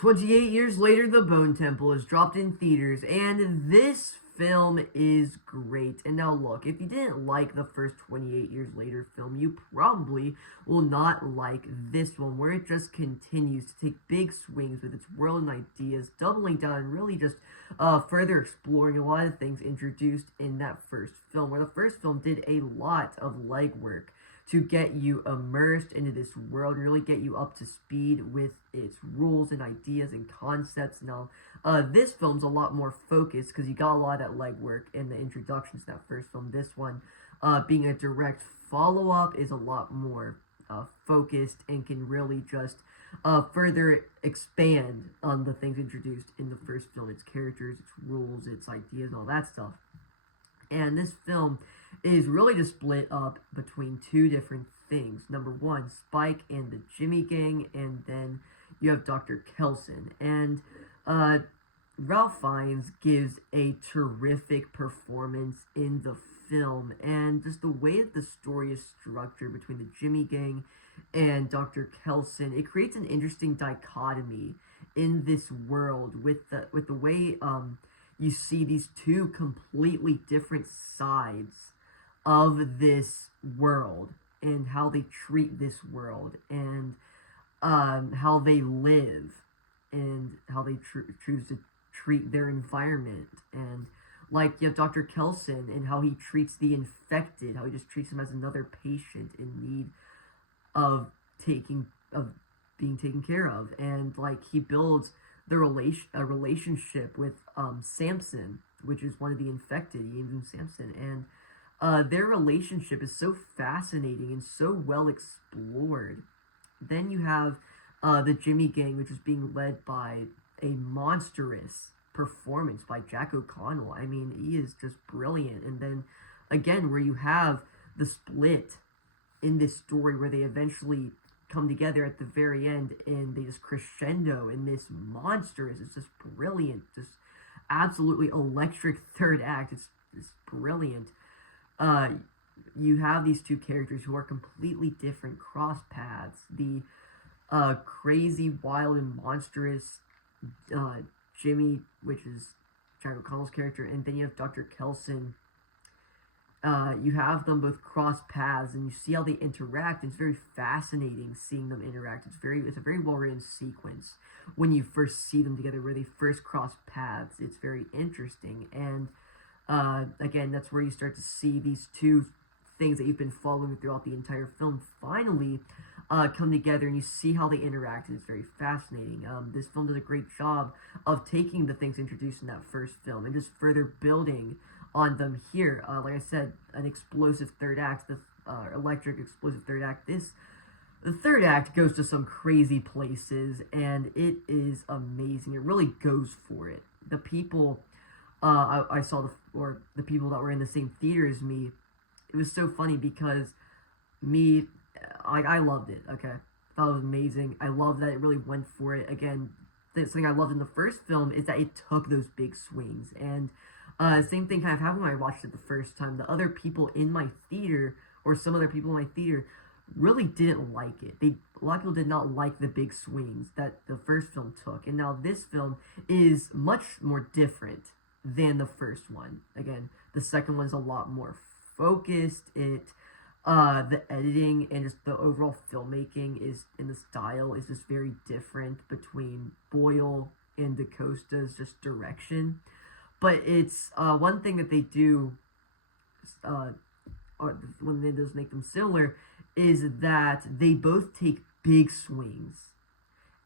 28 years later, The Bone Temple is dropped in theaters, and this film is great. And now look, if you didn't like the first 28 years later film, you probably will not like this one, where it just continues to take big swings with its world and ideas, doubling down and really just further exploring a lot of things introduced in that first film, where the first film did a lot of legwork to get you immersed into this world and really get you up to speed with its rules and ideas and concepts. Now, this film's a lot more focused because you got a lot of that legwork in the introductions to that first film. This one, being a direct follow-up, is a lot more focused and can really just further expand on the things introduced in the first film, its characters, its rules, its ideas, all that stuff. And this film is really just split up between two different things. Number one, Spike and the Jimmy Gang, and then you have Dr. Kelson. And Ralph Fiennes gives a terrific performance in the film, and just the way that the story is structured between the Jimmy Gang and Dr. Kelson, it creates an interesting dichotomy in this world with the way you see these two completely different sides of this world and how they treat this world and how they live and how they choose to treat their environment. And like you have Dr. Kelson and how he treats the infected, how he just treats them as another patient in need of being taken care of, and like he builds the relationship with Samson, which is one of the infected, Yinzun Samson, and their relationship is so fascinating and so well explored. Then you have the Jimmy Gang, which is being led by a monstrous performance by Jack O'Connell. I mean, he is just brilliant. And then again, where you have the split in this story where they eventually come together at the very end and they just crescendo in this monstrous, it's just brilliant, just absolutely electric third act. It's brilliant. You have these two characters who are completely different, cross paths. The crazy, wild, and monstrous Jimmy, which is Jack O'Connell's character, and then you have Dr. Kelson. You have them both cross paths, and you see how they interact. It's very fascinating seeing them interact. It's a very well written sequence when you first see them together, where they first cross paths. It's very interesting, and again, that's where you start to see these two things that you've been following throughout the entire film finally come together, and you see how they interact, and it's very fascinating. This film does a great job of taking the things introduced in that first film and just further building on them here. Like I said, an explosive third act, the electric explosive third act. The third act goes to some crazy places, and it is amazing. It really goes for it. The people I saw, the people that were in the same theater as me, it was so funny because I loved it, okay? I thought it was amazing. I love that it really went for it. Again, the thing I loved in the first film is that it took those big swings, and same thing kind of happened when I watched it the first time. The other people in my theater, or some other people in my theater, really didn't like it. A lot of people did not like the big swings that the first film took, and now this film is much more different than the first one. Again, the second one is a lot more focused. The editing and just the overall filmmaking is, in the style, is just very different between Boyle and DaCosta's just direction. But it's one thing that they do, or one thing that does make them similar, is that they both take big swings.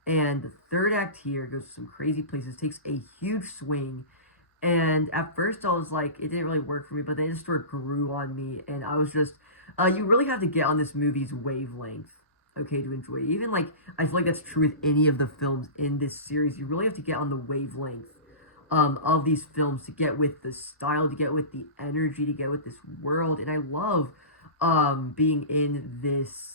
And the third act here goes to some crazy places, takes a huge swing. And at first I was like, it didn't really work for me, but then it just sort of grew on me. And I was just, you really have to get on this movie's wavelength, okay, to enjoy it. Even like, I feel like that's true with any of the films in this series. You really have to get on the wavelength of these films to get with the style, to get with the energy, to get with this world. And I love being in this,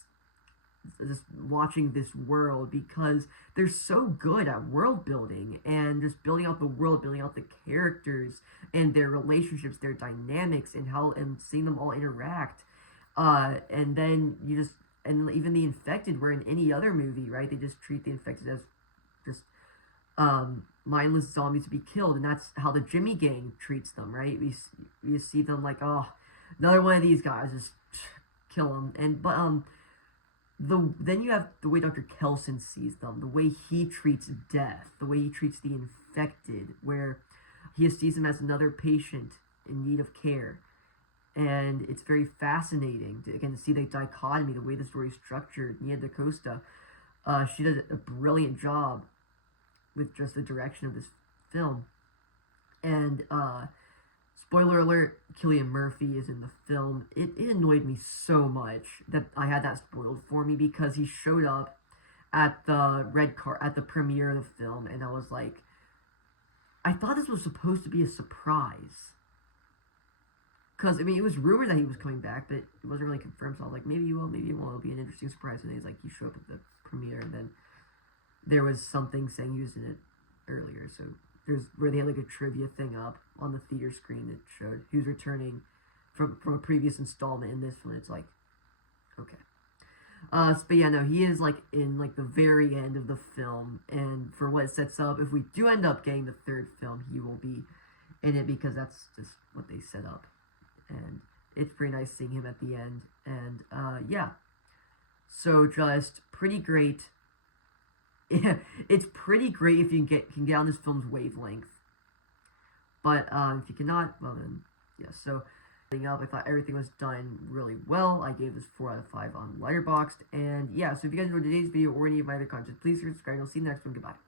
just watching this world, because they're so good at world building and just building out the world, building out the characters and their relationships, their dynamics, and how, and seeing them all interact. And then and even the infected, where in any other movie, right, they just treat the infected as just mindless zombies to be killed, and that's how the Jimmy Gang treats them, right? We see them like, oh, another one of these guys, just kill them. And then you have the way Dr. Kelson sees them, the way he treats death, the way he treats the infected, where he sees them as another patient in need of care. And it's very fascinating to, again, to see the dichotomy, the way the story is structured. Nia DaCosta, she does a brilliant job with just the direction of this film. And spoiler alert, Cillian Murphy is in the film. It annoyed me so much that I had that spoiled for me, because he showed up at the at the premiere of the film, and I was like, I thought this was supposed to be a surprise. Because, I mean, it was rumored that he was coming back, but it wasn't really confirmed, so I was like, maybe he will, maybe he won't. It'll be an interesting surprise. And then he's like, you show up at the premiere, and then there was something saying he was in it earlier, so there's where they had like a trivia thing up on the theater screen that showed he was returning from a previous installment in this one. It's like, okay. But yeah, no, he is like in like the very end of the film, and for what it sets up, if we do end up getting the third film, he will be in it, because that's just what they set up. And it's pretty nice seeing him at the end. And yeah, so just pretty great. Yeah, it's pretty great if you can get on this film's wavelength. But if you cannot, well then, yeah. So, up, I thought everything was done really well. I gave this 4 out of 5 on Letterboxd. And yeah, so if you guys enjoyed today's video or any of my other content, please subscribe, and I'll see you next one. Goodbye.